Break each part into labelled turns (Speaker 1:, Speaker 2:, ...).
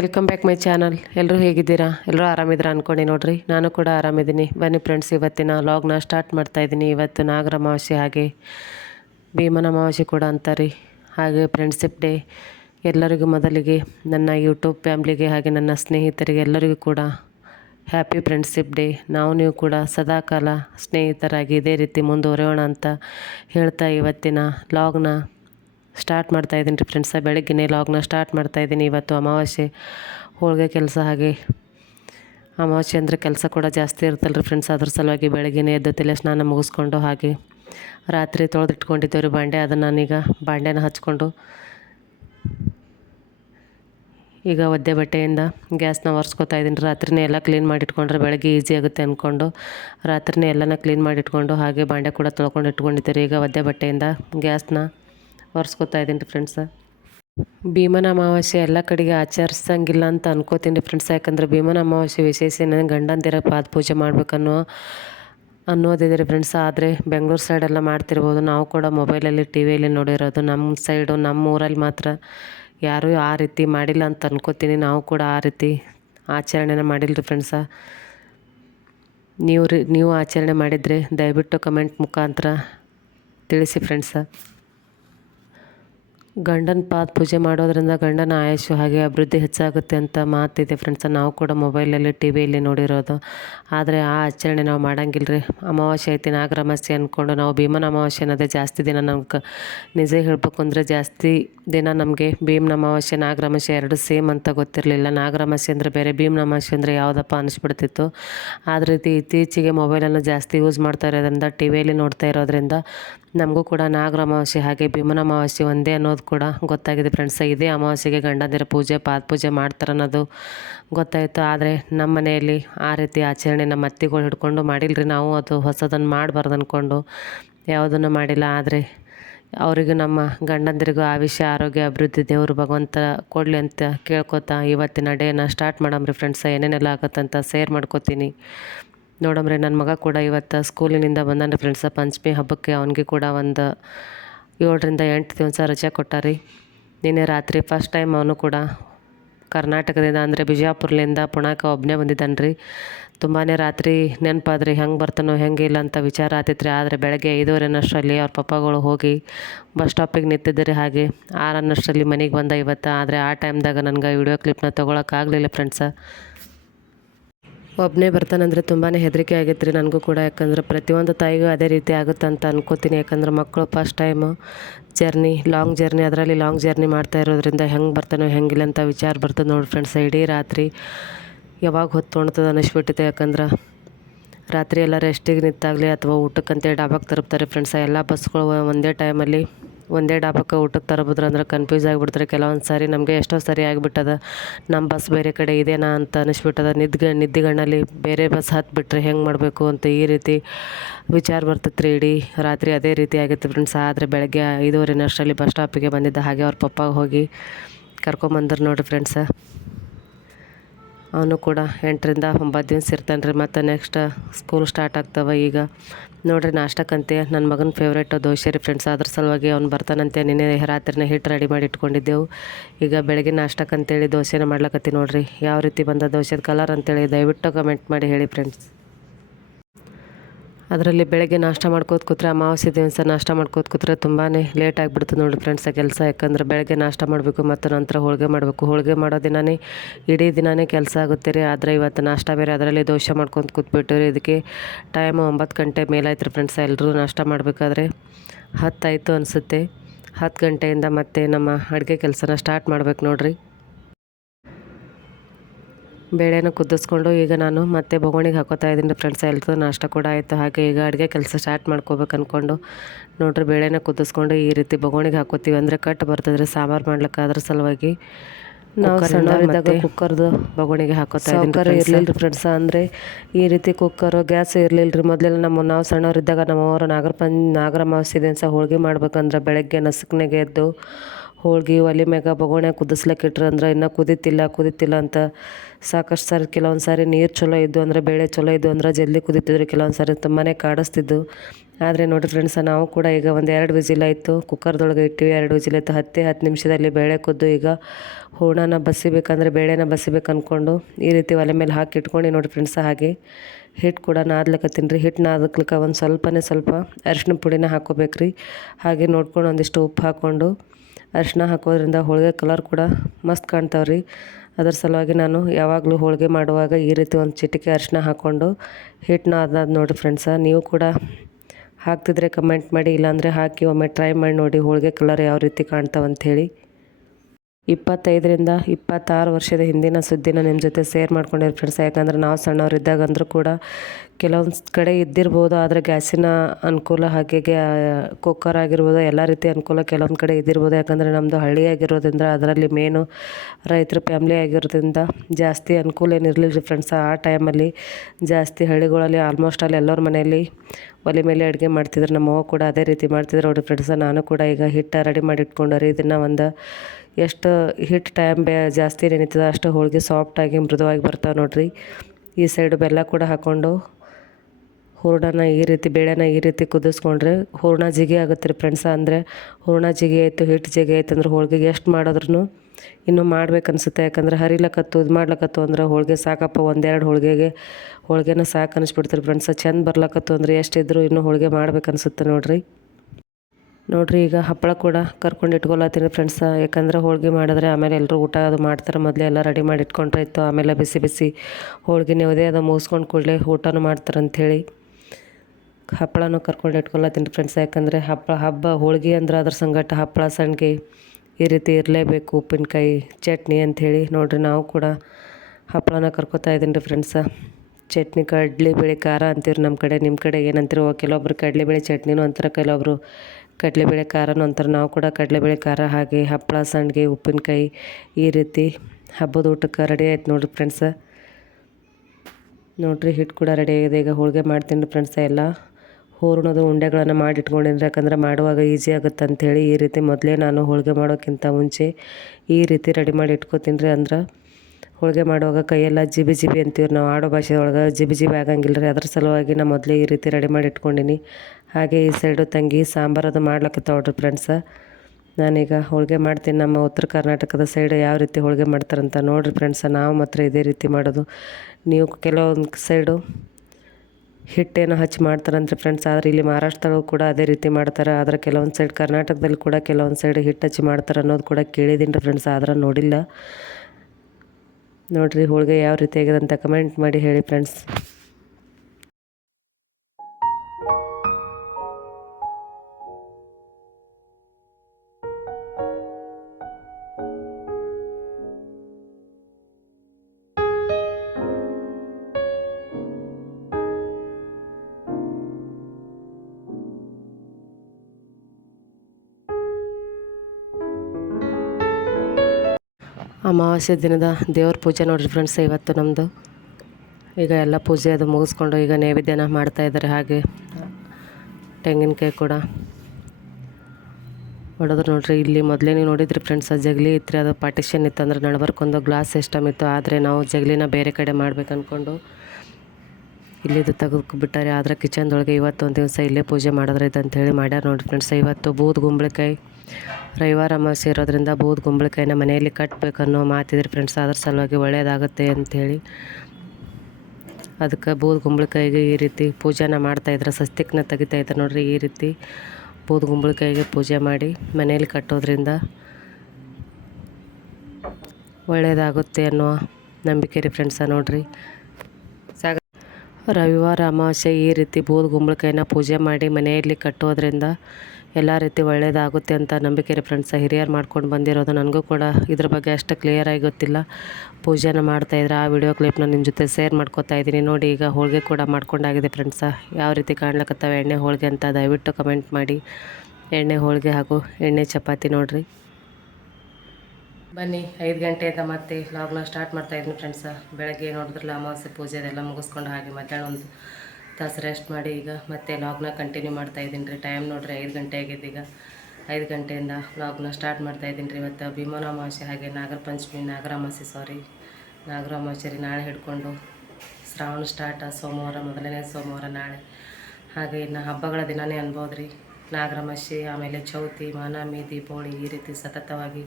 Speaker 1: Welcome back my channel ಎಲ್ಲರೂ ಹೇಗಿದ್ದೀರಾ? ಎಲ್ಲರೂ ಆರಾಮಿದ್ದೀರಾ ಅಂದ್ಕೊಂಡು ನೋಡ್ರಿ. ನಾನು ಕೂಡ ಆರಾಮಿದ್ದೀನಿ. ಬನ್ನಿ ಫ್ರೆಂಡ್ಸ್ ಇವತ್ತಿನ ಲಾಗ್ನ ಸ್ಟಾರ್ಟ್ ಮಾಡ್ತಾ ಇದ್ದೀನಿ. ಇವತ್ತು ನಾಗರ ಅಮಾವಾಸ್ಯೆ ಹಾಗೆ, ಭೀಮನ ಅಮಾವಾಸ್ಯೆ ಕೂಡ ಅಂತಾರೆ. ಹಾಗೆ ಫ್ರೆಂಡ್ಶಿಪ್ ಡೇ ಎಲ್ಲರಿಗೂ ಮೊದಲಿಗೆ, ನನ್ನ ಯೂಟ್ಯೂಬ್ ಫ್ಯಾಮ್ಲಿಗೆ ಹಾಗೆ ನನ್ನ ಸ್ನೇಹಿತರಿಗೆ ಎಲ್ಲರಿಗೂ ಕೂಡ ಹ್ಯಾಪಿ ಫ್ರೆಂಡ್ಶಿಪ್ ಡೇ ನಾವು ನೀವು ಕೂಡ ಸದಾಕಾಲ ಸ್ನೇಹಿತರಾಗಿ ಇದೇ ರೀತಿ ಮುಂದುವರೆಯೋಣ ಅಂತ ಹೇಳ್ತಾ ಇವತ್ತಿನ ಲಾಗ್ನ ಸ್ಟಾರ್ಟ್ ಮಾಡ್ತಾ ಇದ್ದೀನಿ ರೀ ಫ್ರೆಂಡ್ಸ. ಬೆಳಗ್ಗೆನೇ ಲಾಗ್ನ ಸ್ಟಾರ್ಟ್ ಮಾಡ್ತಾ ಇದ್ದೀನಿ. ಇವತ್ತು ಅಮಾವಾಸ್ಯೆ. ಹೋಳಿಗೆ ಕೆಲಸ ಹಾಗೆ. ಅಮಾವಾಸ್ಯೆ ಅಂದರೆ ಕೆಲಸ ಕೂಡ ಜಾಸ್ತಿ ಇರ್ತಲ್ಲ ರೀ ಫ್ರೆಂಡ್ಸ್. ಅದ್ರ ಸಲುವಾಗಿ ಬೆಳಗ್ಗೆನೇ ಎದ್ದು ತಲೆ ಸ್ನಾನ ಮುಗಿಸ್ಕೊಂಡು ಹಾಗೆ ರಾತ್ರಿ ತೊಳೆದಿಟ್ಕೊಂಡಿದ್ದೇವೆ ರೀ ಬಾಂಡೆ. ಅದನ್ನು ನಾನೀಗ ಬಾಂಡೆನ ಹಚ್ಕೊಂಡು ಈಗ ಒದ್ದೆ ಬಟ್ಟೆಯಿಂದ ಗ್ಯಾಸ್ನ ಒರೆಸ್ಕೊತಾ ಇದ್ದೀನಿ ರಾತ್ರಿನೇ ಎಲ್ಲ ಕ್ಲೀನ್ ಮಾಡಿಟ್ಕೊಂಡ್ರೆ ಬೆಳಗ್ಗೆ ಈಸಿ ಆಗುತ್ತೆ ಅಂದ್ಕೊಂಡು ರಾತ್ರಿನೇ ಎಲ್ಲನ ಕ್ಲೀನ್ ಮಾಡಿಟ್ಕೊಂಡು ಹಾಗೆ ಬಾಂಡೆ ಕೂಡ ತೊಳ್ಕೊಂಡು ಇಟ್ಕೊಂಡಿದ್ದೀರಿ ಈಗ ಒದ್ದೆ ಬಟ್ಟೆಯಿಂದ ಗ್ಯಾಸ್ನ ಒರೆಸ್ಕೊತಾ ಇದ್ದೀನಿ ರೀ ಫ್ರೆಂಡ್ಸ ಭೀಮನ ಅಮಾವಾಸ್ಯೆ ಎಲ್ಲ ಕಡೆಗೆ ಆಚರಿಸಂಗಿಲ್ಲ ಅಂತ ಅನ್ಕೋತೀನಿ ಫ್ರೆಂಡ್ಸ್ ಯಾಕಂದ್ರೆ ಭೀಮನ ಅಮಾವಾಸ್ಯೆ ವಿಶೇಷ ಗಂಡಂದಿರ ಪಾದ ಪೂಜೆ ಮಾಡ್ಬೇಕನ್ನೋ ಅನ್ನೋದಿದೆ ಫ್ರೆಂಡ್ಸ್ ಆದರೆ ಬೆಂಗಳೂರು ಸೈಡೆಲ್ಲ ಮಾಡ್ತಿರ್ಬೋದು. ನಾವು ಕೂಡ ಮೊಬೈಲಲ್ಲಿ ಟಿ ವಿಯಲ್ಲಿ ನೋಡಿರೋದು. ನಮ್ಮ ಸೈಡು ನಮ್ಮ ಊರಲ್ಲಿ ಮಾತ್ರ ಯಾರೂ ಆ ರೀತಿ ಮಾಡಿಲ್ಲ ಅಂತ ಅನ್ಕೋತೀನಿ. ನಾವು ಕೂಡ ಆ ರೀತಿ ಆಚರಣೆನ ಮಾಡಿಲ್ಲ ರೀ ಫ್ರೆಂಡ್ಸ ನೀವು ರೀ, ನೀವು ಆಚರಣೆ ಮಾಡಿದರೆ ದಯವಿಟ್ಟು ಕಮೆಂಟ್ ಮುಖಾಂತರ ತಿಳಿಸಿ ಫ್ರೆಂಡ್ಸ ಗಂಡನ ಪಾದ ಪೂಜೆ ಮಾಡೋದ್ರಿಂದ ಗಂಡನ ಆಯಸ್ಸು ಹಾಗೆ ಅಭಿವೃದ್ಧಿ ಹೆಚ್ಚಾಗುತ್ತೆ ಅಂತ ಮಾತಿದೆ ಫ್ರೆಂಡ್ಸ್ ನಾವು ಕೂಡ ಮೊಬೈಲಲ್ಲಿ ಟಿ ವಿಯಲ್ಲಿ ನೋಡಿರೋದು. ಆದರೆ ಆ ಆಚರಣೆ ನಾವು ಮಾಡಂಗಿಲ್ಲ ರೀ ಅಮಾವಾಸ್ಯೆ ಐತಿ, ನಾಗರಮಾಸ್ಯೆ ಅಂದ್ಕೊಂಡು ನಾವು ಭೀಮನ ಅಮಾವಾಸ್ಯೆ ಅನ್ನೋದೇ ಜಾಸ್ತಿ ದಿನ ನಮ್ಗೆ. ನಿಜ ಹೇಳಬೇಕು ಅಂದರೆ ಜಾಸ್ತಿ ದಿನ ನಮಗೆ ಭೀಮನ ಅಮಾವಾಸ್ಯೆ, ನಾಗರಮಾಸ್ಯೆ ಎರಡು ಸೇಮ್ ಅಂತ ಗೊತ್ತಿರಲಿಲ್ಲ. ನಾಗರಮಾಸ್ಯೆ ಅಂದರೆ ಬೇರೆ, ಭೀಮನ ಅಮಾವಾಸ್ಯೆ ಅಂದರೆ ಯಾವುದಪ್ಪ ಅನಿಸ್ಬಿಡ್ತಿತ್ತು. ಆದರೆ ರೀತಿ ಇತ್ತೀಚೆಗೆ ಮೊಬೈಲನ್ನು ಜಾಸ್ತಿ ಯೂಸ್ ಮಾಡ್ತಾ ಇರೋದ್ರಿಂದ ಟಿ ವಿಯಲ್ಲಿ ನೋಡ್ತಾ ಇರೋದ್ರಿಂದ ನಮಗೂ ಕೂಡ ನಾಗರ ಅಮಾವಾಸ್ಯೆ ಹಾಗೆ ಭೀಮನ ಅಮಾವಾಸ್ಯೆ ಒಂದೇ ಅನ್ನೋದು ಕೂಡ ಗೊತ್ತಾಗಿದೆ ಫ್ರೆಂಡ್ಸ್ ಇದೇ ಅಮಾವಾಸ್ಯೆಗೆ ಗಂಡಂದಿರ ಪೂಜೆ, ಪಾದ ಪೂಜೆ ಮಾಡ್ತಾರೆ ಅನ್ನೋದು ಗೊತ್ತಾಯಿತು. ಆದರೆ ನಮ್ಮ ಮನೆಯಲ್ಲಿ ಆ ರೀತಿ ಆಚರಣೆ ನಮ್ಮ ಅತ್ತಿಗಳು ಹಿಡ್ಕೊಂಡು ಮಾಡಿಲ್ಲರಿ ನಾವು. ಅದು ಹೊಸದನ್ನು ಮಾಡಬಾರ್ದು ಅಂದ್ಕೊಂಡು ಯಾವುದನ್ನು ಮಾಡಿಲ್ಲ. ಆದರೆ ಅವರಿಗೂ ನಮ್ಮ ಗಂಡಂದಿರಿಗೂ ಆಯುಷ್ಯ ಆರೋಗ್ಯ, ಅಭಿವೃದ್ಧಿ, ದೇವರು ಭಗವಂತ ಕೊಡಲಿ ಅಂತ ಕೇಳ್ಕೊತಾ ಇವತ್ತಿನ ಡೇನ ಸ್ಟಾರ್ಟ್ ಮಾಡಮ್ರಿ ಫ್ರೆಂಡ್ಸ ಏನೇನೆಲ್ಲ ಆಗುತ್ತಂತ ಶೇರ್ ಮಾಡ್ಕೋತೀನಿ. ನೋಡಮ್ರಿ ನನ್ನ ಮಗ ಕೂಡ ಇವತ್ತು ಸ್ಕೂಲಿನಿಂದ ಬಂದಾನೆ ಫ್ರೆಂಡ್ಸ ಪಂಚಮಿ ಹಬ್ಬಕ್ಕೆ ಅವನಿಗೆ ಕೂಡ ಒಂದು ಏಳರಿಂದ ಎಂಟು ದಿವಸ ರಜೆ ಕೊಟ್ಟಾರಿ. ನಿನ್ನೆ ರಾತ್ರಿ ಫಸ್ಟ್ ಟೈಮ್ ಅವನು ಕೂಡ ಕರ್ನಾಟಕದಿಂದ ಅಂದರೆ ಬಿಜಾಪುರ್ಲಿಂದ ಪುಣಾಕ ಒಬ್ಬನೇ ಬಂದಿದ್ದಾನೆ ರೀ ತುಂಬಾ ರಾತ್ರಿ ನೆನಪಾದ್ರಿ ಹೆಂಗೆ ಬರ್ತಾನೋ ಹೆಂಗೆ ಇಲ್ಲ ಅಂತ ವಿಚಾರ ಆತಿತ್ತು ರೀ ಆದರೆ ಬೆಳಗ್ಗೆ ಐದೂವರೆನಷ್ಟರಲ್ಲಿ ಅವ್ರ ಪಪ್ಪಗಳು ಹೋಗಿ ಬಸ್ ಸ್ಟಾಪಿಗೆ ನಿಂತಿದ್ದರಿ ಹಾಗೆ ಆರನ್ನಷ್ಟರಲ್ಲಿ ಮನೆಗೆ ಬಂದ ಇವತ್ತು. ಆದರೆ ಆ ಟೈಮ್ದಾಗ ನನಗೆ ವಿಡಿಯೋ ಕ್ಲಿಪ್ನ ತೊಗೊಳಕ್ಕಾಗಲಿಲ್ಲ ಫ್ರೆಂಡ್ಸ ಒಬ್ಬನೇ ಬರ್ತಾನಂದರೆ ತುಂಬಾ ಹೆದರಿಕೆ ಆಗೈತೆ ರೀ ನನಗೂ ಕೂಡ, ಯಾಕಂದ್ರೆ ಪ್ರತಿಯೊಂದು ತಾಯಿಗೂ ಅದೇ ರೀತಿ ಆಗುತ್ತೆ ಅಂತ ಅನ್ಕೋತೀನಿ. ಯಾಕಂದ್ರೆ ಮಕ್ಕಳು first time journey, long journey, ಅದರಲ್ಲಿ ಲಾಂಗ್ ಜರ್ನಿ ಮಾಡ್ತಾ ಇರೋದ್ರಿಂದ ಹೆಂಗೆ ಬರ್ತಾನೋ ಹೆಂಗಿಲ್ಲ ಅಂತ ವಿಚಾರ ಬರ್ತದೆ ನೋಡಿ ಫ್ರೆಂಡ್ಸ್. ಇಡೀ ರಾತ್ರಿ ಯಾವಾಗ ಹೊತ್ತು ಉಣ್ತದೆ ಅನ್ನಿಸ್ಬಿಟ್ಟಿದೆ ಯಾಕಂದ್ರೆ ರಾತ್ರಿ ಎಲ್ಲ ರೆಸ್ಟಿಗೆ ನಿಂತಾಗಲಿ ಅಥವಾ ಊಟಕ್ಕಂತೇಳಿ ಡಾಬಾಗೆ ತರುತ್ತಾರೆ ಫ್ರೆಂಡ್ಸ್. ಎಲ್ಲ ಬಸ್ಗಳು ಒಂದೇ ಟೈಮಲ್ಲಿ ಒಂದೇ ಡಾಬಕ್ಕೆ ಊಟಕ್ಕೆ ತರಬುದ್ರ ಅಂದ್ರೆ ಕನ್ಫ್ಯೂಸ್ ಆಗಿಬಿಡ್ತಾರೆ. ಕೆಲವೊಂದು ಸಾರಿ ನಮಗೆ ಎಷ್ಟೋ ಸರಿ ಆಗಿಬಿಟ್ಟದ. ನಮ್ಮ ಬಸ್ ಬೇರೆ ಕಡೆ ಇದೇನಾ ಅಂತ ಅನಿಸ್ಬಿಟ್ಟದ. ನಿದ್ಗೆ, ನಿದ್ದೆಗಣ್ಣಲ್ಲಿ ಬೇರೆ ಬಸ್ ಹತ್ತುಬಿಟ್ರೆ ಹೆಂಗೆ ಮಾಡಬೇಕು ಅಂತ ಈ ರೀತಿ ವಿಚಾರ ಬರ್ತೈತೆ ರೀ ಇಡೀ ರಾತ್ರಿ ಅದೇ ರೀತಿ ಆಗಿತ್ತು ಫ್ರೆಂಡ್ಸ್ ಆದರೆ ಬೆಳಗ್ಗೆ ಐದೂವರೆನಷ್ಟರಲ್ಲಿ ಬಸ್ ಸ್ಟಾಪಿಗೆ ಬಂದಿದ್ದ ಹಾಗೆ ಅವ್ರ ಪಪ್ಪಾಗ ಹೋಗಿ ಕರ್ಕೊಂಬಂದ್ರು ನೋಡಿರಿ ಫ್ರೆಂಡ್ಸ ಅವನು ಕೂಡ ಎಂಟರಿಂದ ಒಂಬತ್ತು ದಿವ್ಸ ಇರ್ತಾನೆ ರೀ ಮತ್ತು ನೆಕ್ಸ್ಟ್ ಸ್ಕೂಲ್ ಸ್ಟಾರ್ಟ್ ಆಗ್ತವೆ ಈಗ. ನೋಡಿರಿ ನಾಷ್ಟಕ್ಕಂತೆ ನನ್ನ ಮಗನ ಫೇವ್ರೇಟ್ ದೋಸೆ ರೀ ಫ್ರೆಂಡ್ಸ್ ಅದ್ರ ಸಲುವಾಗಿ ಅವ್ನು ಬರ್ತಾನಂತೆ. ನಿನ್ನೆ ರಾತ್ರಿನ ಹಿಟ್ಟು ರೆಡಿ ಮಾಡಿ ಇಟ್ಕೊಂಡಿದ್ದೆವು. ಈಗ ಬೆಳಗ್ಗೆ ನಾಷ್ಟಕ್ಕಂತೇಳಿ ದೋಸೆನ ಮಾಡ್ಲಕತ್ತಿ ನೋಡಿರಿ. ಯಾವ ರೀತಿ ಬಂದ ದೋಸೆದ ಕಲರ್ ಅಂತೇಳಿ ದಯವಿಟ್ಟು ಕಮೆಂಟ್ ಮಾಡಿ ಹೇಳಿ ಫ್ರೆಂಡ್ಸ್ ಅದರಲ್ಲಿ ಬೆಳಗ್ಗೆ ನಾಷ್ಟ ಮಾಡ್ಕೋತ ಕೂತ್ರೆ ಅಮಾವಾಸ್ಯೆ ದಿವಸ ನಾಷ್ಟ ಮಾಡ್ಕೋತ ಕೂತ್ರೆ ತುಂಬಾ ಲೇಟ್ ಆಗಿಬಿಡ್ತು ನೋಡಿ ಫ್ರೆಂಡ್ಸ ಕೆಲಸ ಯಾಕಂದ್ರೆ ಬೆಳಗ್ಗೆ ನಾಷ್ಟ ಮಾಡಬೇಕು ಮತ್ತು ನಂತರ ಹೋಳಿಗೆ ಮಾಡಬೇಕು. ಹೋಳಿಗೆ ಮಾಡೋ ದಿನವೇ ಇಡೀ ದಿನವೇ ಕೆಲಸ ಆಗುತ್ತೆ ರೀ. ಆದರೆ ಇವತ್ತು ನಾಷ್ಟ ಬೇರೆ, ಅದರಲ್ಲಿ ದೋಸೆ ಮಾಡ್ಕೊತ ಕೂತ್ಬಿಟ್ಟು ರೀ. ಇದಕ್ಕೆ ಟೈಮು ಒಂಬತ್ತು ಗಂಟೆ ಮೇಲಾಯ್ತು ರೀ ಫ್ರೆಂಡ್ಸ್ ಎಲ್ಲರೂ ನಾಷ್ಟ ಮಾಡಬೇಕಾದ್ರೆ ಹತ್ತಾಯಿತು ಅನಿಸುತ್ತೆ. ಹತ್ತು ಗಂಟೆಯಿಂದ ಮತ್ತೆ ನಮ್ಮ ಅಡುಗೆ ಕೆಲಸನ ಸ್ಟಾರ್ಟ್ ಮಾಡ್ಬೇಕು ನೋಡಿರಿ. ಬೇಳೆನ ಕುದಿಸ್ಕೊಂಡು ಈಗ ನಾನು ಮತ್ತೆ ಬೊಗಣಿಗೆ ಹಾಕೋತಾ ಇದ್ದೀನಿ ಫ್ರೆಂಡ್ಸ್ ಎಲ್ತು ನಾಷ್ಟ ಕೂಡ ಆಯಿತು. ಹಾಗೆ ಈಗ ಅಡುಗೆ ಕೆಲಸ ಸ್ಟಾರ್ಟ್ ಮಾಡ್ಕೋಬೇಕು ಅಂದ್ಕೊಂಡು ನೋಡ್ರಿ ಬೇಳೆನ ಕುದಿಸ್ಕೊಂಡು ಈ ರೀತಿ ಬೊಗಣಿಗೆ ಹಾಕೋತೀವಿ. ಅಂದರೆ ಕಟ್ ಬರ್ತದ್ರಿ ಸಾಂಬಾರು ಮಾಡ್ಲಿಕ್ಕೆ ಅದ್ರ ಸಲುವಾಗಿ ನಾವು ಸಣ್ಣವರಿದ್ದಾಗ ಕುಕ್ಕರ್ದು ಬೊಗಣಿಗೆ ಹಾಕೋತಾ ಕುಕ್ಕರ್ ಇರಲಿಲ್ಲ ರೀ ಫ್ರೆಂಡ್ಸ ಅಂದರೆ ಈ ರೀತಿ ಕುಕ್ಕರು ಗ್ಯಾಸ್ ಇರಲಿಲ್ಲ ರೀ ಮೊದಲೆಲ್ಲ ನಮ್ಮ ನಾವು ಸಣ್ಣವರಿದ್ದಾಗ ನಮ್ಮವರು ನಾಗರ ಪಂಚ ನಾಗರ ಅಮಾವಾಸ್ಯೆ ಸಹ ಹೋಳಿಗೆ ಮಾಡ್ಬೇಕಂದ್ರೆ ಬೆಳಗ್ಗೆ ನಸುಕ್ನಾಗೆ ಎದ್ದು ಹೋಳ್ಗೆ, ಒಲೆ ಮ್ಯಾಗ ಬೊಗೋಣ್ಯಾಗ ಕುದಿಸ್ಲಕ್ಕೆ ಇಟ್ರು ಅಂದ್ರೆ ಇನ್ನೂ ಕುದೀತಿಲ್ಲ ಕುದೀತಿಲ್ಲ ಅಂತ ಸಾಕಷ್ಟು ಸಾರಿ ಕೆಲವೊಂದು ಸಾರಿ ನೀರು ಚಲೋ ಇದ್ದು ಅಂದ್ರೆ ಬೇಳೆ ಚಲೋ ಇದ್ದು ಅಂದ್ರೆ ಜಲ್ದಿ ಕುದೀತಿದ್ರು ಕೆಲವೊಂದು ಸಾರಿ ತುಂಬಾ ಕಾಡಿಸ್ತಿದ್ದು. ಆದರೆ ನೋಡಿ ಫ್ರೆಂಡ್ಸ ನಾವು ಕೂಡ ಈಗ ಒಂದು ಎರಡು ವಿಜಿಲಾಯಿತು ಕುಕ್ಕರ್ದೊಳಗೆ ಇಟ್ಟಿವಿ, ಎರಡು ವಿಜಿಲ್ ಆಯಿತು. ಹತ್ತೇ ಹತ್ತು ನಿಮಿಷದಲ್ಲಿ ಬೇಳೆ ಕುದ್ದು ಈಗ ಹೂರ್ಣನ ಬಸಿಬೇಕಂದ್ರೆ ಬೇಳೆನ ಬಸಿಬೇಕು ಅಂದ್ಕೊಂಡು ಈ ರೀತಿ ಒಲೆ ಮೇಲೆ ಹಾಕಿ ಇಟ್ಕೊಂಡು ನೋಡಿ ಫ್ರೆಂಡ್ಸ ಹಾಗೆ ಹಿಟ್ಟು ಕೂಡ ನಾದ್ಲಕತ್ತೀನಿ ರೀ. ಹಿಟ್ಟು ನಾದಕ್ಲಿಕ್ಕೆ ಒಂದು ಸ್ವಲ್ಪನೇ ಸ್ವಲ್ಪ ಅರಿಶಿನ ಪುಡಿನ ಹಾಕೋಬೇಕ್ರಿ. ಹಾಗೆ ನೋಡ್ಕೊಂಡು ಒಂದಿಷ್ಟು ಉಪ್ಪು ಹಾಕ್ಕೊಂಡು ಅರಿಶಿನ ಹಾಕೋದ್ರಿಂದ ಹೋಳಿಗೆ ಕಲರ್ ಕೂಡ ಮಸ್ತ್ ಕಾಣ್ತಾವೆ ರೀ ಅದ್ರ ಸಲುವಾಗಿ ನಾನು ಯಾವಾಗಲೂ ಹೋಳಿಗೆ ಮಾಡುವಾಗ ಈ ರೀತಿ ಒಂದು ಚಿಟಿಕೆ ಅರಿಶಿನ ಹಾಕ್ಕೊಂಡು ಹಿಟ್ಟನ್ನ ಅದಾದ ನೋಡಿ ಫ್ರೆಂಡ್ಸ ನೀವು ಕೂಡ ಹಾಕ್ತಿದ್ರೆ ಕಮೆಂಟ್ ಮಾಡಿ, ಇಲ್ಲಾಂದರೆ ಹಾಕಿ ಒಮ್ಮೆ ಟ್ರೈ ಮಾಡಿ ನೋಡಿ ಹೋಳಿಗೆ ಕಲರ್ ಯಾವ ರೀತಿ ಕಾಣ್ತಾವಂಥೇಳಿ ಇಪ್ಪತ್ತೈದರಿಂದ ಇಪ್ಪತ್ತಾರು ವರ್ಷದ ಹಿಂದಿನ ಸುದ್ದಿನ ನಿಮ್ಮ ಜೊತೆ ಸೇರ್ ಮಾಡ್ಕೊಂಡಿರಿ ಫ್ರೆಂಡ್ಸ್ ಯಾಕಂದ್ರೆ ನಾವು ಸಣ್ಣವರಿದ್ದಾಗ ಅಂದರೂ ಕೂಡ ಕೆಲವೊಂದು ಕಡೆ ಇದ್ದಿರ್ಬೋದು, ಆದರೆ ಗ್ಯಾಸಿನ ಅನುಕೂಲ ಹಾಗೆ ಗ್ಯಾ ಕುಕ್ಕರ್ ಆಗಿರ್ಬೋದು, ಎಲ್ಲ ರೀತಿ ಅನುಕೂಲ ಕೆಲವೊಂದು ಕಡೆ ಇದ್ದಿರ್ಬೋದು. ಯಾಕಂದರೆ ನಮ್ಮದು ಹಳ್ಳಿ ಆಗಿರೋದ್ರಿಂದ ಅದರಲ್ಲಿ ಮೇನು ರೈತರ ಫ್ಯಾಮ್ಲಿ ಆಗಿರೋದ್ರಿಂದ ಜಾಸ್ತಿ ಅನುಕೂಲ ಏನಿರಲಿಲ್ಲ ಫ್ರೆಂಡ್ಸ್ ಆ ಟೈಮಲ್ಲಿ ಜಾಸ್ತಿ ಹಳ್ಳಿಗಳಲ್ಲಿ ಆಲ್ಮೋಸ್ಟ್ ಅಲ್ಲಿ ಎಲ್ಲರ ಮನೆಯಲ್ಲಿ ಒಲೆ ಮೇಲೆ ಅಡುಗೆ ಮಾಡ್ತಿದ್ರು. ನಮ್ಮ ಅವ್ವ ಕೂಡ ಅದೇ ರೀತಿ ಮಾಡ್ತಿದ್ರು ನೋಡಿ ಫ್ರೆಂಡ್ಸ ನಾನು ಕೂಡ ಈಗ ಹಿಟ್ಟು ರೆಡಿ ಮಾಡಿ ಇಟ್ಕೊಂಡರಿ ಇದನ್ನು ಒಂದು ಎಷ್ಟು ಹಿಟ್ಟು ಟೈಮ್ ಬೇ ಜಾಸ್ತಿ ನೆನೀತದೆ, ಅಷ್ಟು ಹೋಳಿಗೆ ಸಾಫ್ಟಾಗಿ ಮೃದುವಾಗಿ ಬರ್ತಾವೆ ನೋಡಿರಿ. ಈ ಸೈಡು ಬೆಲ್ಲ ಕೂಡ ಹಾಕ್ಕೊಂಡು ಹೂರ್ಣನ ಈ ರೀತಿ ಬೇಳೆನ ಈ ರೀತಿ ಕುದಿಸ್ಕೊಂಡ್ರೆ ಹೂರ್ಣ ಜಿಗಿ ಆಗುತ್ತೆ ರೀ ಫ್ರೆಂಡ್ಸ ಅಂದರೆ ಹೂರ್ಣ ಜಿಗಿ ಆಯಿತು ಹಿಟ್ಟು ಜಿಗಿ ಆಯ್ತು ಅಂದ್ರೆ ಹೋಳಿಗೆಗೆ ಎಷ್ಟು ಮಾಡಿದ್ರೂ ಇನ್ನೂ ಮಾಡ್ಬೇಕು ಅನ್ಸುತ್ತೆ ಯಾಕಂದ್ರೆ ಹರಿಲಕತ್ತು, ಇದು ಮಾಡ್ಲಕತ್ತು ಅಂದ್ರೆ ಹೋಳಿಗೆ ಸಾಕಪ್ಪ, ಒಂದೆರಡು ಹೋಳಿಗೆಗೆ ಹೋಳಿಗೆನ ಸಾಕು ಅನಿಸ್ಬಿಡ್ತಾರೆ ಫ್ರೆಂಡ್ಸ ಚೆಂದ ಬರ್ಲಕತ್ತು ಅಂದರೆ ಎಷ್ಟಿದ್ರು ಇನ್ನೂ ಹೋಳಿಗೆ ಮಾಡ್ಬೇಕು ಅನ್ಸುತ್ತೆ ನೋಡಿರಿ. ನೋಡಿರಿ, ಈಗ ಹಪ್ಪಳ ಕೂಡ ಕರ್ಕೊಂಡು ಇಟ್ಕೊಳತ್ತೀನಿ ಫ್ರೆಂಡ್ಸ ಯಾಕಂದ್ರೆ ಹೋಳಿಗೆ ಮಾಡಿದ್ರೆ ಆಮೇಲೆ ಎಲ್ಲರೂ ಊಟ ಅದು ಮಾಡ್ತಾರೆ ಮೊದಲೇ ಎಲ್ಲ ರೆಡಿ ಮಾಡಿ ಇಟ್ಕೊಂಡ್ರೆ ಇತ್ತು ಆಮೇಲೆ ಬಿಸಿ ಬಿಸಿ ಹೋಳಿಗೆ ಯಾವುದೇ ಅದು ಮುಗಿಸ್ಕೊಂಡು ಕೂಡಲೇ ಊಟನೂ ಮಾಡ್ತಾರೆ ಅಂಥೇಳಿ ಹಪ್ಪಳನೂ ಕರ್ಕೊಂಡು ಇಟ್ಕೊಳತ್ತೀನಿ ಫ್ರೆಂಡ್ಸ್ ಯಾಕಂದರೆ ಹಪ್ಪಳ, ಹಬ್ಬ, ಹೋಳಿಗೆ ಅಂದ್ರೆ ಅದ್ರ ಸಂಗಟ ಹಪ್ಪಳ, ಸಂಡಿಗೆ ಈ ರೀತಿ ಇರಲೇಬೇಕು. ಉಪ್ಪಿನಕಾಯಿ, ಚಟ್ನಿ ಅಂಥೇಳಿ ನೋಡಿರಿ, ನಾವು ಕೂಡ ಹಪ್ಪಳನ ಕರ್ಕೋತಾ ಇದ್ದೀನಿ ರೀ ಫ್ರೆಂಡ್ಸ ಚಟ್ನಿ ಕಡ್ಲಿ, ಬೇಳೆ ಖಾರ ಅಂತೀವ್ರಿ ನಮ್ಮ ಕಡೆ ನಿಮ್ಮ ಕಡೆ ಏನಂತೀರೋ, ಕೆಲವೊಬ್ರು ಕಡಲೆಬೇಳೆ ಚಟ್ನಿನೂ ಅಂತಾರೆ, ಕೆಲವೊಬ್ರು ಕಡಲೆಬೇಳೆ ಖಾರನೂ ಅಂತಾರೆ ನಾವು ಕೂಡ ಕಡಲೆಬೇಳೆ ಖಾರ ಹಾಗೆ ಹಪ್ಪಳ, ಸಂಡಿಗೆ, ಉಪ್ಪಿನಕಾಯಿ ಈ ರೀತಿ ಹಬ್ಬದ ಊಟಕ್ಕೆ ರೆಡಿ ಆಯ್ತು ನೋಡಿರಿ ಫ್ರೆಂಡ್ಸ ನೋಡಿರಿ ಹಿಟ್ಟು ಕೂಡ ರೆಡಿ ಆಗಿದೆ. ಈಗ ಹೋಳಿಗೆ ಮಾಡ್ತೀನಿ ಫ್ರೆಂಡ್ಸ ಎಲ್ಲ. ಹೂರ್ಣದ ಉಂಡೆಗಳನ್ನು ಮಾಡಿ ಯಾಕಂದ್ರೆ ಮಾಡುವಾಗ ಈಸಿ ಆಗುತ್ತೆ ಅಂಥೇಳಿ ಈ ರೀತಿ ಮೊದಲೇ ನಾನು ಹೋಳಿಗೆ ಮಾಡೋಕ್ಕಿಂತ ಮುಂಚೆ ಈ ರೀತಿ ರೆಡಿ ಮಾಡಿ ಇಟ್ಕೋತೀನಿ ರೀ ಅಂದ್ರೆ. ಹೋಳಿಗೆ ಮಾಡುವಾಗ ಕೈಯೆಲ್ಲ ಜಿಬಿ ಜಿಬಿ ಅಂತೀವಿ ನಾವು ಆಡೋ ಭಾಷೆ ಒಳಗೆ ಜಿಬಿ ಜಿಬಿ ಆಗಂಗಿಲ್ಲ ರೀ. ಅದ್ರ ಸಲುವಾಗಿ ನಾನು ಮೊದಲೇ ಈ ರೀತಿ ರೆಡಿ ಮಾಡಿ ಇಟ್ಕೊಂಡಿನಿ. ಹಾಗೆ ಈ ಸೈಡು ತಂಗಿ ಸಾಂಬಾರು ಅದು ಮಾಡ್ಲಕ್ಕತ್ತಾವ್ರಿ ಫ್ರೆಂಡ್ಸ. ನಾನೀಗ ಹೋಳಿಗೆ ಮಾಡ್ತೀನಿ. ನಮ್ಮ ಉತ್ತರ ಕರ್ನಾಟಕದ ಸೈಡ್ ಯಾವ ರೀತಿ ಹೋಳಿಗೆ ಮಾಡ್ತಾರಂತ ನೋಡಿರಿ ಫ್ರೆಂಡ್ಸ. ನಾವು ಮಾತ್ರ ಇದೇ ರೀತಿ ಮಾಡೋದು. ನೀವು ಕೆಲವೊಂದು ಸೈಡು ಹಿಟ್ಟೇನೋ ಹಚ್ಚಿ ಮಾಡ್ತಾರಂತೆ ಫ್ರೆಂಡ್ಸ್. ಆದರೆ ಇಲ್ಲಿ ಮಹಾರಾಷ್ಟ್ರದಲ್ಲೂ ಕೂಡ ಅದೇ ರೀತಿ ಮಾಡ್ತಾರೆ. ಆದರೆ ಕೆಲವೊಂದು ಸೈಡ್ ಕರ್ನಾಟಕದಲ್ಲಿ ಕೂಡ ಕೆಲವೊಂದು ಸೈಡ್ ಹಿಟ್ಟು ಹಚ್ಚಿ ಮಾಡ್ತಾರೆ ಅನ್ನೋದು ಕೂಡ ಕೇಳಿದ್ದೀನಿ ರೀ ಫ್ರೆಂಡ್ಸ್. ಆದ್ರೆ ನೋಡಿಲ್ಲ. ನೋಡಿರಿ ಹೋಳಿಗೆ ಯಾವ ರೀತಿ ಆಗಿದೆ ಅಂತ ಕಮೆಂಟ್ ಮಾಡಿ ಹೇಳಿ ಫ್ರೆಂಡ್ಸ್ ಅಮಾವಾಸ್ಯೆ ದಿನದ ದೇವ್ರ ಪೂಜೆ ನೋಡಿರಿ ಫ್ರೆಂಡ್ಸ್ ಇವತ್ತು ನಮ್ಮದು ಈಗ ಎಲ್ಲ ಪೂಜೆ ಅದು ಮುಗಿಸ್ಕೊಂಡು ಈಗ ನೈವೇದ್ಯನ ಮಾಡ್ತಾಯಿದ್ದಾರೆ ಹಾಗೆ. ತೆಂಗಿನಕಾಯಿ ಕೂಡ. ಹೊಡೆದ್ರು ನೋಡ್ರಿ, ಇಲ್ಲಿ ಮೊದಲೇ ನೀವು ನೋಡಿದ್ರಿ ಫ್ರೆಂಡ್ಸ್ ಜಗಲಿ ಇತ್ತು ಅದು ಪಾರ್ಟಿಷನ್ ಇತ್ತು ಅಂದ್ರೆ ನಡ್ಬರ್ಕೊಂದು ಗ್ಲಾಸ್ ಸಿಸ್ಟಮ್ ಇತ್ತು, ಆದರೆ ನಾವು ಜಗಲಿನ ಬೇರೆ ಕಡೆ ಮಾಡ್ಬೇಕು ಅಂದ್ಕೊಂಡು ಇಲ್ಲಿದು ತೆಗೆದು ಬಿಟ್ಟಾರೆ ಆದರೆ ಕಿಚನ್ದೊಳಗೆ ಇವತ್ತು ಒಂದು ದಿವಸ ಇಲ್ಲೇ ಪೂಜೆ ಮಾಡೋದ್ರೈತೆ ಅಂತೇಳಿ ಮಾಡ್ಯಾರ ನೋಡಿ ಫ್ರೆಂಡ್ಸ್ ಇವತ್ತು ಬೂದ್ ಗುಂಬಳಕಾಯಿ ರವಿವಾರ ಅಮಾವಾಸ್ಯೆ ಇರೋದ್ರಿಂದ ಬೂದ್ ಗುಂಬಳಕಾಯಿನ ಮನೆಯಲ್ಲಿ ಕಟ್ಟಬೇಕನ್ನೋ ಮಾತಿದ್ರೆ ಫ್ರೆಂಡ್ಸ್ ಅದ್ರ ಸಲುವಾಗಿ ಒಳ್ಳೆಯದಾಗುತ್ತೆ ಅಂಥೇಳಿ ಅದಕ್ಕೆ ಬೂದ್ ಗುಂಬಳಕಾಯಿಗೆ ಈ ರೀತಿ ಪೂಜೆನ ಮಾಡ್ತಾಯಿದ್ರೆ ಸಸ್ತಿಕ್ನ ತೆಗಿತಾ ಇದ್ದಾರೆ ನೋಡ್ರಿ ಈ ರೀತಿ ಬೂದ್ ಗುಂಬಳಕಾಯಿಗೆ ಪೂಜೆ ಮಾಡಿ ಮನೆಯಲ್ಲಿ ಕಟ್ಟೋದ್ರಿಂದ ಒಳ್ಳೆಯದಾಗುತ್ತೆ ಅನ್ನೋ ನಂಬಿಕೆ ರೀ ಫ್ರೆಂಡ್ಸ ನೋಡ್ರಿ. ರವಿವಾರ ಅಮಾವಾಸ್ಯೆ ಈ ರೀತಿ ಬೂದು ಗುಂಬಳಕಾಯಿನ ಪೂಜೆ ಮಾಡಿ ಮನೆಯಲ್ಲಿ ಕಟ್ಟೋದ್ರಿಂದ ಎಲ್ಲ ರೀತಿ ಒಳ್ಳೆಯದಾಗುತ್ತೆ ಅಂತ ನಂಬಿಕೆ ರೀ ಫ್ರೆಂಡ್ಸ ಹಿರಿಯರು ಮಾಡ್ಕೊಂಡು ಬಂದಿರೋದು ನನಗೂ ಕೂಡ ಇದ್ರ ಬಗ್ಗೆ ಅಷ್ಟು ಕ್ಲಿಯರಾಗಿ ಗೊತ್ತಿಲ್ಲ. ಪೂಜೆನ ಮಾಡ್ತಾಯಿದ್ರೆ ಆ ವಿಡಿಯೋ ಕ್ಲಿಪ್ನ ನಿಮ್ಮ ಜೊತೆ ಶೇರ್ ಮಾಡ್ಕೊತಾ ಇದ್ದೀನಿ. ನೋಡಿ, ಈಗ ಹೋಳಿಗೆ ಕೂಡ ಮಾಡ್ಕೊಂಡಾಗಿದೆ ಫ್ರೆಂಡ್ಸ ಯಾವ ರೀತಿ ಕಾಣ್ಲಕತ್ತವೆ ಎಣ್ಣೆ ಹೋಳಿಗೆ ಅಂತ ದಯವಿಟ್ಟು ಕಮೆಂಟ್ ಮಾಡಿ. ಎಣ್ಣೆ ಹೋಳಿಗೆ ಹಾಗೂ ಎಣ್ಣೆ ಚಪಾತಿ ನೋಡಿರಿ. ಬನ್ನಿ, ಐದು ಗಂಟೆಯಿಂದ ಮತ್ತೆ ಲಾಗ್ನ ಸ್ಟಾರ್ಟ್ ಮಾಡ್ತಾ ಇದ್ದೀನಿ ಫ್ರೆಂಡ್ಸ ಬೆಳಗ್ಗೆ ನೋಡಿದ್ರಲ್ಲ ಅಮಾವಾಸ್ಯೆ ಪೂಜೆ ಅದೆಲ್ಲ ಮುಗಿಸ್ಕೊಂಡು ಹಾಗೆ ಮಧ್ಯಾಹ್ನ ಒಂದು ತಾಸು ರೆಸ್ಟ್ ಮಾಡಿ ಈಗ ಮತ್ತೆ ಲಾಗ್ನ ಕಂಟಿನ್ಯೂ ಮಾಡ್ತಾ ಇದ್ದೀನಿ ರೀ. ಟೈಮ್ ನೋಡ್ರಿ, ಐದು ಗಂಟೆ ಆಗಿದೆ ಈಗ. ಐದು ಗಂಟೆಯಿಂದ ಲಾಗ್ನ ಸ್ಟಾರ್ಟ್ ಮಾಡ್ತಾ ಇದ್ದೀನಿ ರೀ. ಇವತ್ತು ಭೀಮನ ಅಮಾವಾಸ್ಯೆ ಹಾಗೆ ನಾಗರ ಪಂಚಮಿ, ನಾಗರ ಅಮಾವಾಸ್ಯೆ ಸಾರಿ ನಾಗರ ಅಮಾವಾಸ್ಯೆ ರೀ ನಾಳೆ ಹಿಡ್ಕೊಂಡು ಶ್ರಾವಣ ಸ್ಟಾರ್ಟ ಸೋಮವಾರ ಮೊದಲನೇ ಸೋಮವಾರ ನಾಳೆ. ಹಾಗೆ ಇನ್ನು ಹಬ್ಬಗಳ ದಿನವೇ ಅನ್ಬೋದು ರೀ ನಾಗರಮಶಿ, ಆಮೇಲೆ ಚೌತಿ ಮಾನಮಿ, ದೀಪಾವಳಿ ಈ ರೀತಿ ಸತತವಾಗಿ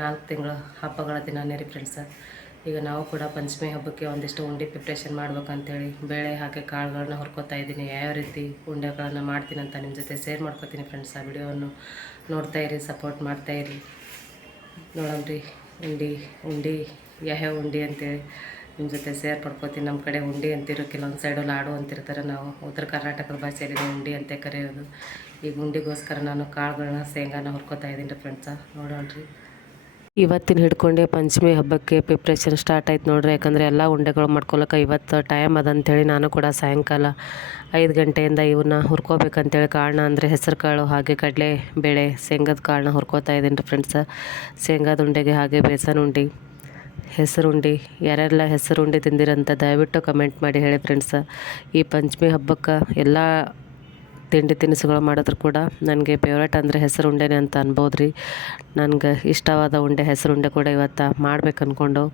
Speaker 1: ನಾಲ್ಕು ತಿಂಗಳು ಹಬ್ಬಗಳ ದಿನ ರೀ ಫ್ರೆಂಡ್ಸ ಈಗ ನಾವು ಕೂಡ ಪಂಚಮಿ ಹಬ್ಬಕ್ಕೆ ಒಂದಿಷ್ಟು ಉಂಡೆ ಪ್ರಿಪ್ರೇಷನ್ ಮಾಡ್ಬೇಕಂತೇಳಿ ಬೇಳೆ ಹಾಕಿ ಕಾಳುಗಳನ್ನ ಹುರ್ಕೋತಾ ಇದ್ದೀನಿ. ಯಾವ ರೀತಿ ಉಂಡೆಗಳನ್ನು ಮಾಡ್ತೀನಿ ಅಂತ ನಿಮ್ಮ ಜೊತೆ ಶೇರ್ ಮಾಡ್ಕೊತೀನಿ ಫ್ರೆಂಡ್ಸ್ ಆ ವಿಡಿಯೋವನ್ನು. ನೋಡ್ತಾ ಇರಿ ಸಪೋರ್ಟ್ ಮಾಡ್ತಾ ಇರಿ. ನೋಡೋಣ್ರಿ ಉಂಡಿ ಉಂಡಿ, ಯಾವ್ಯಾವ ಉಂಡಿ ಅಂತೇಳಿ ನಿಮ್ಮ ಜೊತೆ ಶೇರ್ ಪಡ್ಕೋತೀನಿ ನಮ್ಮ ಕಡೆ ಉಂಡಿ ಅಂತಿರೋ, ಕೆಲವೊಂದು ಸೈಡು ಲಾಡು ಅಂತಿರ್ತಾರೆ. ನಾವು ಉತ್ತರ ಕರ್ನಾಟಕದ ಭಾಷೆಯಲ್ಲಿ ಉಂಡಿ ಅಂತ ಕರೆಯೋದು. ಈಗ ಉಂಡಿಗೋಸ್ಕರ ನಾನು ಕಾಳುಗಳನ್ನ ಶೇಂಗಾನ ಹುರ್ಕೋತಾ ಇದ್ದೀನಿ ರೀ ಫ್ರೆಂಡ್ಸ ನೋಡೋಣ್ರಿ. ಇವತ್ತಿನ ಹಿಡ್ಕೊಂಡೆ ಪಂಚಮಿ ಹಬ್ಬಕ್ಕೆ ಪ್ರಿಪ್ರೇಷನ್ ಸ್ಟಾರ್ಟ್ ಆಯ್ತು ನೋಡ್ರಿ. ಯಾಕಂದರೆ ಎಲ್ಲ ಉಂಡೆಗಳು ಮಾಡ್ಕೊಳಕ್ಕೆ ಇವತ್ತು ಟೈಮ್ ಅದಂತೇಳಿ ನಾನು ಕೂಡ ಸಾಯಂಕಾಲ ಐದು ಗಂಟೆಯಿಂದ ಇವನ್ನ ಹುರ್ಕೋಬೇಕಂತೇಳಿ ಕಾರಣ ಅಂದರೆ ಹೆಸರು ಕಾಳು ಹಾಗೆ ಕಡಲೆ, ಬೇಳೆ, ಶೇಂಗದ ಕಾಳನ್ನ ಹುರ್ಕೋತಾ ಇದ್ದೀನಿ ರೀ ಫ್ರೆಂಡ್ಸ ಶೇಂಗಾದ ಉಂಡೆಗೆ ಹಾಗೆ ಬೇಸನ್ ಉಂಡೆ, ಹೆಸರು ಉಂಡೆ, ಯಾರೆಲ್ಲ ಹೆಸರು ಉಂಡೆ ತಿಂದಿರಂತ ದಯವಿಟ್ಟು ಕಮೆಂಟ್ ಮಾಡಿ ಹೇಳಿ ಫ್ರೆಂಡ್ಸ ಈ ಪಂಚಮಿ ಹಬ್ಬಕ್ಕೆ ಎಲ್ಲ ತಿಂಡಿ ತಿನಿಸುಗಳು ಮಾಡಿದ್ರು ಕೂಡ ನನಗೆ ಫೇವ್ರೇಟ್ ಅಂದರೆ ಹೆಸರು ಉಂಡೆನೇ ಅಂತ ಅನ್ಬೋದು ರೀ ನನಗೆ ಇಷ್ಟವಾದ ಉಂಡೆ, ಹೆಸರು ಉಂಡೆ ಕೂಡ ಇವತ್ತು ಮಾಡ್ಬೇಕು ಅಂದ್ಕೊಂಡು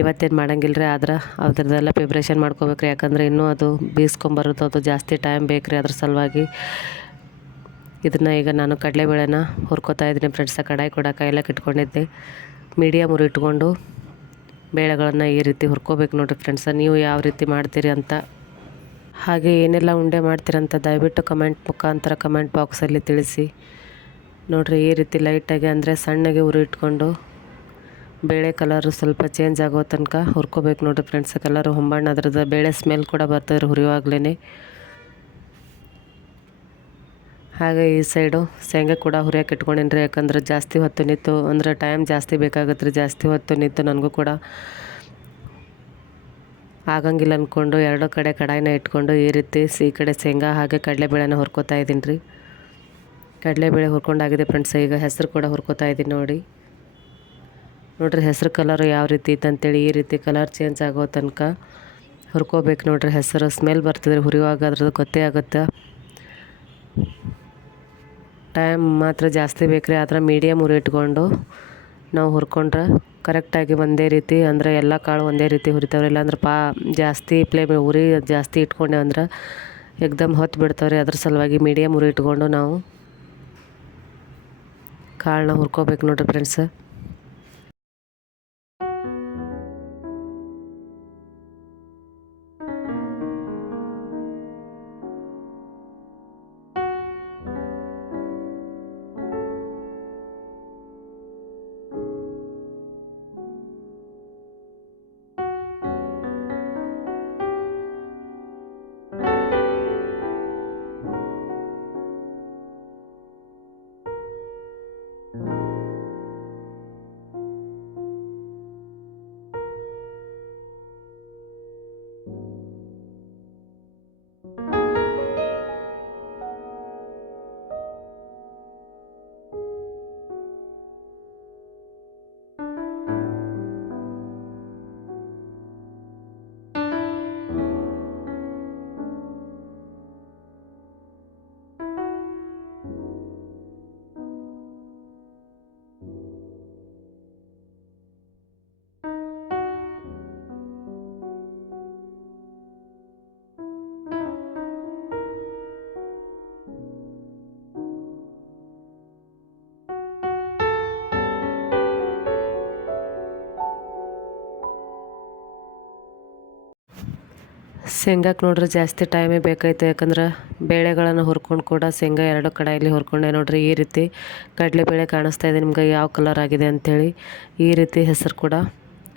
Speaker 1: ಇವತ್ತೇನು ಮಾಡಂಗಿಲ್ಲ ರೀ ಆದ್ರೆ ಅದ್ರದ್ದೆಲ್ಲ ಪ್ರಿಪ್ರೇಷನ್ ಮಾಡ್ಕೋಬೇಕ್ರಿ. ಯಾಕಂದರೆ ಇನ್ನೂ ಅದು ಬೀಸ್ಕೊಂಬರೋದು ಅದು ಜಾಸ್ತಿ ಟೈಮ್ ಬೇಕು ರೀ ಅದ್ರ ಸಲುವಾಗಿ. ಇದನ್ನು ಈಗ ನಾನು ಕಡಲೆಬೇಳೆನ ಹುರ್ಕೋತಾ ಇದ್ದೀನಿ ಫ್ರೆಂಡ್ಸ ಕಡಾಯಿ ಕೂಡ ಕೈಲಕ್ಕೆ ಇಟ್ಕೊಂಡಿದ್ದೆ ಮೀಡಿಯಮ್ ಇಟ್ಕೊಂಡು ಬೇಳೆಗಳನ್ನು ಈ ರೀತಿ ಹುರ್ಕೋಬೇಕು ನೋಡಿರಿ ಫ್ರೆಂಡ್ಸ ನೀವು ಯಾವ ರೀತಿ ಮಾಡ್ತೀರಿ ಅಂತ ಹಾಗೆ ಏನೆಲ್ಲ ಉಂಡೆ ಮಾಡ್ತೀರಂತ ದಯವಿಟ್ಟು ಕಮೆಂಟ್ ಮುಖಾಂತರ ಕಮೆಂಟ್ ಬಾಕ್ಸಲ್ಲಿ ತಿಳಿಸಿ. ನೋಡಿರಿ ಈ ರೀತಿ ಲೈಟಾಗಿ ಅಂದರೆ ಸಣ್ಣಗೆ ಉರಿ ಇಟ್ಕೊಂಡು ಬೇಳೆ ಕಲರು ಸ್ವಲ್ಪ ಚೇಂಜ್ ಆಗೋ ತನಕ ಹುರ್ಕೋಬೇಕು ನೋಡಿರಿ ಫ್ರೆಂಡ್ಸ್ ಕಲರು ಹೊಂಬಣ್ಣ, ಅದ್ರದ್ದು ಬೇಳೆ ಸ್ಮೆಲ್ ಕೂಡ ಬರ್ತಾಯಿದ್ರು ಹುರಿಯುವಾಗ್ಲೇ ಹಾಗೆ ಈ ಸೈಡು ಶೇಂಗಾ ಕೂಡ ಹುರಿಯೋಕೆ ಇಟ್ಕೊಂಡಿನ್ರಿ, ಯಾಕಂದ್ರೆ ಜಾಸ್ತಿ ಹೊತ್ತು ನಿಂತು ಅಂದ್ರೆ ಟೈಮ್ ಜಾಸ್ತಿ ಬೇಕಾಗತ್ತೆ ರೀ, ಜಾಸ್ತಿ ಹೊತ್ತು ನಿಂತು ನನಗೂ ಕೂಡ. ಆಗಂಗಿಲ್ಲ ಅಂದ್ಕೊಂಡು ಎರಡು ಕಡೆ ಕಡಾಯಿನ ಇಟ್ಕೊಂಡು ಈ ರೀತಿ ಈ ಕಡೆ ಶೇಂಗಾ ಹಾಗೆ ಕಡಲೆಬೇಳೆನ ಹುರ್ಕೋತಾ ಇದ್ದೀನಿ ರೀ. ಕಡಲೆಬೇಳೆ ಹುರ್ಕೊಂಡಾಗಿದೆ ಫ್ರೆಂಡ್ಸ್, ಈಗ ಹೆಸರು ಕೂಡ ಹುರ್ಕೋತಾ ಇದ್ದೀನಿ ನೋಡಿ. ನೋಡ್ರಿ ಹೆಸರು ಕಲರ್ ಯಾವ ರೀತಿ ಇತ್ತಂತೇಳಿ ಈ ರೀತಿ ಕಲರ್ ಚೇಂಜ್ ಆಗೋ ತನಕ ಹುರ್ಕೋಬೇಕು ನೋಡ್ರಿ ಹೆಸರು. ಸ್ಮೆಲ್ ಬರ್ತದೆ ಹುರಿಯುವಾಗ ಅದ್ರದ್ದು ಗೊತ್ತೇ ಆಗುತ್ತೆ. ಟೈಮ್ ಮಾತ್ರ ಜಾಸ್ತಿ ಬೇಕು ರೀ ಆದ್ರೆ ಮೀಡಿಯಮ್ ಉರಿ ಇಟ್ಕೊಂಡು ನಾವು ಹುರ್ಕೊಂಡ್ರೆ ಕರೆಕ್ಟಾಗಿ ಒಂದೇ ರೀತಿ ಅಂದರೆ ಎಲ್ಲ ಕಾಳು ಒಂದೇ ರೀತಿ ಹುರಿತಾವ್ರಿ. ಇಲ್ಲಾಂದ್ರೆ ಪಾ ಜಾಸ್ತಿ ಫ್ಲೇಮ್ ಉರಿ ಜಾಸ್ತಿ ಇಟ್ಕೊಂಡೆ ಅಂದ್ರೆ ಎಕ್ದಮ್ ಹೊತ್ತು ಬಿಡ್ತಾವ್ರಿ. ಅದ್ರ ಸಲುವಾಗಿ ಮೀಡಿಯಮ್ ಉರಿ ಇಟ್ಕೊಂಡು ನಾವು ಕಾಳನ್ನ ಹುರ್ಕೋಬೇಕು ನೋಡ್ರಿ ಫ್ರೆಂಡ್ಸ್ ಶೇಂಗಾಕ್ಕೆ ನೋಡ್ರಿ ಜಾಸ್ತಿ ಟೈಮೇ ಬೇಕಾಯಿತು. ಯಾಕಂದ್ರೆ ಬೇಳೆಗಳನ್ನು ಹುರ್ಕೊಂಡು ಕೂಡ ಶೇಂಗಾ ಎರಡು ಕಡಾಯಲ್ಲಿ ಹುರ್ಕೊಂಡೆ ನೋಡ್ರಿ. ಈ ರೀತಿ ಕಡಲೆಬೇಳೆ ಕಾಣಿಸ್ತಾ ಇದೆ ನಿಮ್ಗೆ, ಯಾವ ಕಲರ್ ಆಗಿದೆ ಅಂಥೇಳಿ ಈ ರೀತಿ ಹೆಸರು ಕೂಡ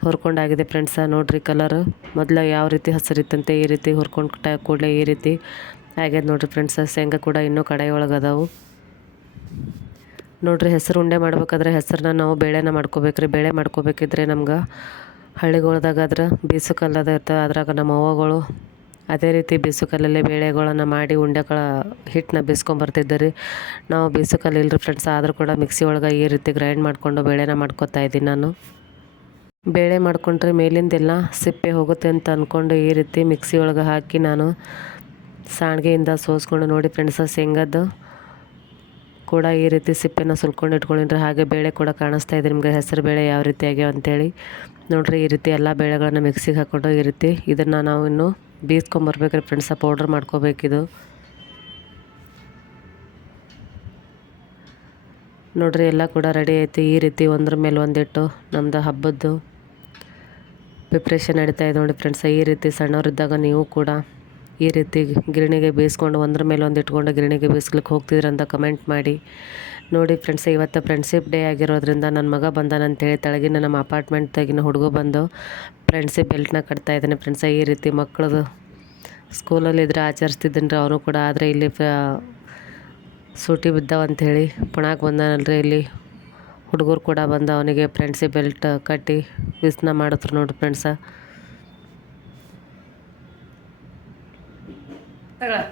Speaker 1: ಹುರ್ಕೊಂಡಾಗಿದೆ ಫ್ರೆಂಡ್ಸ ನೋಡ್ರಿ ಕಲರ್ ಮೊದಲು ಯಾವ ರೀತಿ ಹಸಿರಿತ್ತಂತೆ, ಈ ರೀತಿ ಹುರ್ಕೊಂಡು ಟ ಕೂಡಲೇ ಈ ರೀತಿ ಆಗ್ಯದ ನೋಡ್ರಿ ಫ್ರೆಂಡ್ಸ ಶೇಂಗಾ ಕೂಡ ಇನ್ನೂ ಕಡಾಯಿ ಅದಾವು. ನೋಡ್ರಿ ಹೆಸರು ಉಂಡೆ ಮಾಡ್ಬೇಕಾದ್ರೆ ಹೆಸರನ್ನ ನಾವು ಬೇಳೆನ ಮಾಡ್ಕೋಬೇಕ್ರಿ. ಬೇಳೆ ಮಾಡ್ಕೋಬೇಕಿದ್ರೆ ನಮ್ಗೆ ಹಳ್ಳಿಗಳ್ದಾಗಾದ್ರೆ ಬೀಸು ಕಲ್ಲದ ಇರ್ತವೆ, ಅದ್ರಾಗ ನಮ್ಮ ಅವ್ವಗಳು ಅದೇ ರೀತಿ ಬೀಸುಕಲ್ಲಲ್ಲೇ ಬೇಳೆಗಳನ್ನು ಮಾಡಿ ಉಂಡೆಗಳ ಹಿಟ್ಟನ್ನ ಬೀಸ್ಕೊಂಬರ್ತಿದ್ದೆ ರೀ. ನಾವು ಬೇಸುಕಲ್ಲಿ ಕಲ್ಲು ಇಲ್ಲರಿ ಫ್ರೆಂಡ್ಸ್ ಆದರೂ ಕೂಡ ಮಿಕ್ಸಿ ಒಳಗೆ ಈ ರೀತಿ ಗ್ರೈಂಡ್ ಮಾಡಿಕೊಂಡು ಬೇಳೆನ ಮಾಡ್ಕೊತಾ ಇದ್ದೀನಿ ನಾನು. ಬೇಳೆ ಮಾಡ್ಕೊಂಡ್ರೆ ಮೇಲಿಂದೆಲ್ಲ ಸಿಪ್ಪೆ ಹೋಗುತ್ತೆ ಅಂತ ಅಂದ್ಕೊಂಡು ಈ ರೀತಿ ಮಿಕ್ಸಿ ಒಳಗೆ ಹಾಕಿ ನಾನು ಸಾಣಿಗೆಯಿಂದ ಸೋಸ್ಕೊಂಡು ನೋಡಿ ಫ್ರೆಂಡ್ಸ ಶೇಂಗದ್ದು ಕೂಡ ಈ ರೀತಿ ಸಿಪ್ಪೆನ ಸುಲ್ಕೊಂಡು ಇಟ್ಕೊಂಡಿದ್ರೆ ಹಾಗೆ ಬೇಳೆ ಕೂಡ ಕಾಣಿಸ್ತಾ ಇದೆ ನಿಮಗೆ, ಹೆಸರು ಬೇಳೆ ಯಾವ ರೀತಿ ಆಗ್ಯಾವ ಅಂತೇಳಿ. ನೋಡ್ರಿ ಈ ರೀತಿ ಎಲ್ಲ ಬೇಳೆಗಳನ್ನು ಮಿಕ್ಸಿಗೆ ಹಾಕ್ಕೊಂಡು ಈ ರೀತಿ ಇದನ್ನು ನಾವು ಇನ್ನು ಬೀಸ್ಕೊಂಬರ್ಬೇಕ್ರಿ ಫ್ರೆಂಡ್ಸ ಪೌಡ್ರ್ ಮಾಡ್ಕೋಬೇಕಿದು. ನೋಡ್ರಿ, ಎಲ್ಲ ಕೂಡ ರೆಡಿ ಐತಿ. ಈ ರೀತಿ ಒಂದ್ರ ಮೇಲೆ ಒಂದಿಟ್ಟು ನಮ್ದು ಹಬ್ಬದ್ದು ಪ್ರಿಪ್ರೇಷನ್ ನಡೀತಾ ಇದೆ ನೋಡಿ ಫ್ರೆಂಡ್ಸ್ ಈ ರೀತಿ ಸಣ್ಣವರಿದ್ದಾಗ ನೀವು ಕೂಡ ಈ ರೀತಿ ಗಿರಣಿಗೆ ಬೇಯಿಸ್ಕೊಂಡು ಒಂದ್ರ ಮೇಲೆ ಒಂದು ಇಟ್ಕೊಂಡು ಗಿರಣಿಗೆ ಬೇಯಿಸ್ಲಿಕ್ಕೆ ಹೋಗ್ತಿದ್ರಂತ ಕಮೆಂಟ್ ಮಾಡಿ. ನೋಡಿ ಫ್ರೆಂಡ್ಸ್ ಇವತ್ತು ಫ್ರೆಂಡ್ಶಿಪ್ ಡೇ ಆಗಿರೋದ್ರಿಂದ ನನ್ನ ಮಗ ಬಂದಾನಂತೇಳಿ ತೆಳಗಿನ ನಮ್ಮ ಅಪಾರ್ಟ್ಮೆಂಟ್ ತೆಗಿನ ಹುಡುಗ ಬಂದು ಫ್ರೆಂಡ್ಶಿಪ್ ಬೆಲ್ಟ್ನ ಕಟ್ತಾ ಇದ್ದಾನೆ ಫ್ರೆಂಡ್ಸ ಈ ರೀತಿ ಮಕ್ಕಳದು ಸ್ಕೂಲಲ್ಲಿ ಇದ್ರೆ ಆಚರಿಸ್ತಿದ್ದೀನಿ ಅವನು ಕೂಡ. ಆದರೆ ಇಲ್ಲಿ ಸೂಟಿ ಬಿದ್ದಾವಂಥೇಳಿ ಪುಣಾಕ್ ಬಂದಾನಲ್ರಿ ಇಲ್ಲಿ. ಹುಡುಗರು ಕೂಡ ಬಂದು ಅವನಿಗೆ ಫ್ರೆಂಡ್ಸಿ ಬೆಲ್ಟ್ ಕಟ್ಟಿ ವಿಸ್ನ ಮಾಡಿದ್ರು ನೋಡಿ ಫ್ರೆಂಡ್ಸ सगळं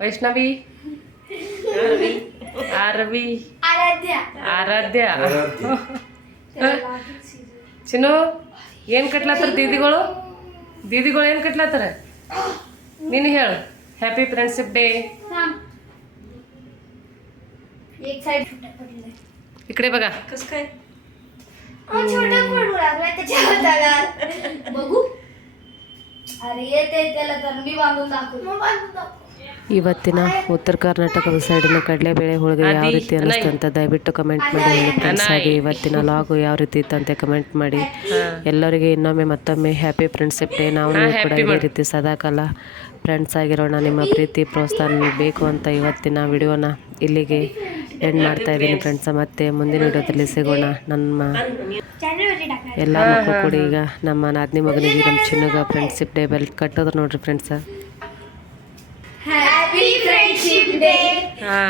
Speaker 1: वैष्णवी
Speaker 2: आरवी
Speaker 1: आराध्या ಚಿನ್ನು ಏನು ಕಟ್ಲತ್ತಾರ ದೀದಿಗಳು ದೀದಿಗಳು ಏನು ಕಟ್ಲತ್ತಾರ ನೀನು ಹೇಳು ಹ್ಯಾಪಿ ಫ್ರೆಂಡ್ಶಿಪ್ ಡೇ इकडे बघा
Speaker 3: कसं
Speaker 1: ಇವತ್ತಿನ ಉತ್ತರ ಕರ್ನಾಟಕದ ಸೈಡಿನ ಕಡಲೆಬೇಳೆ ಹೋಳಿಗೆ ಯಾವ ರೀತಿ ಅನಿಸ್ತು ಅಂತ ದಯವಿಟ್ಟು ಕಮೆಂಟ್ ಮಾಡಿ ಫ್ರೆಂಡ್ಸ್ ಹಾಗೆ ಇವತ್ತಿನ ಲಾಗು ಯಾವ ರೀತಿ ಇತ್ತಂತೆ ಅಂತ ಕಮೆಂಟ್ ಮಾಡಿ. ಎಲ್ಲರಿಗೆ ಇನ್ನೊಮ್ಮೆ ಮತ್ತೊಮ್ಮೆ ಹ್ಯಾಪಿ ಫ್ರೆಂಡ್ಶಿಪ್ ಡೇ ನಾವು ಕೂಡ ಇದೇ ರೀತಿ ಸದಾಕಾಲ ಫ್ರೆಂಡ್ಸ್ ಆಗಿರೋಣ. ನಿಮ್ಮ ಪ್ರೀತಿ ಪ್ರೋತ್ಸಾಹ ಬೇಕು ಅಂತ ಇವತ್ತಿನ ವಿಡಿಯೋನ ಇಲ್ಲಿಗೆ ಎಂಡ್ ಮಾಡ್ತಾ ಇದ್ದೀನಿ ಫ್ರೆಂಡ್ಸ್ ಮತ್ತೆ ಮುಂದಿನ ವಿಡಿಯೋದಲ್ಲಿ ಸಿಗೋಣ. ನಮ್ಮ ಎಲ್ಲ ಮಕ್ಕಳು ಕೂಡ ಈಗ ನಮ್ಮ ನಾದಿನಿ ಮಗನಿಗೆ ನಮ್ಮ ಚಿನ್ನಗ ಫ್ರೆಂಡ್ಶಿಪ್ ಡೇ ಬೆಲ್ ಕಟ್ಟೋದ್ರು ನೋಡ್ರಿ ಫ್ರೆಂಡ್ಸ ಹಾ.